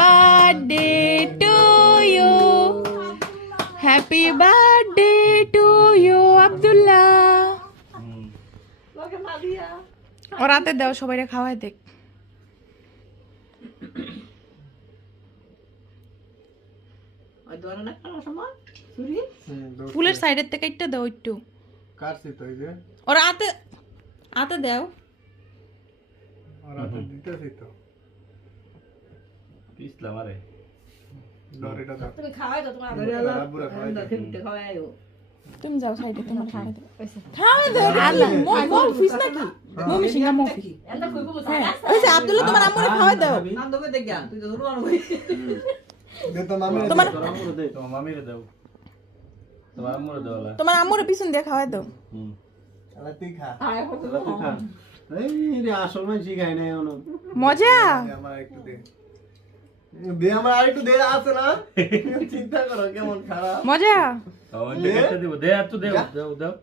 Birthday to you, happy birthday to you Abdullah. ও রাতে দাও, সবাই খাওয়াই দেখ। ফুলের সাইডের থেকে একটা দাও একটু। কাটছি তো এই যে ওর হাতে হাতে দাও। ওরা তো দিতেছি তো পিছলা মারে দড়িটা দাও। তুমি খাওয়াই দাও, তোমার বুড়া খাওয়াই দাও। খাওয়াইও। তুমি যাও সাইডে, তোমার খাওয়াই দাও। খাওয়াই দাও আল্লাহ, মোর ফিস নাকি মমি সিঙ্গা মফি। এন্ড কইবো হ্যাঁ ওই যে আব্দুল্লাহ তোমার আম্মুরে খাওয়াই দাও। নান্দবে দেখা তুই তো রুয়ান হই। দে তো মামি তোমার আম্মুরে দে, তোমার মামিরে দাও, তোমার আম্মুরে দাও লা। তোমার আম্মুরে পিছন দিয়ে খাওয়াই দাও। আলা তুই খা আয় কত তুই খা। এই রে আসল মানসি খাই নাই এখনো। মজা। দে আমার একটু দে দে আমার আরেকটু দে আছে না চিন্তা করো কেমন খারাপ মজা। ও দে দিব, দে আর তো দে, দাও দাও।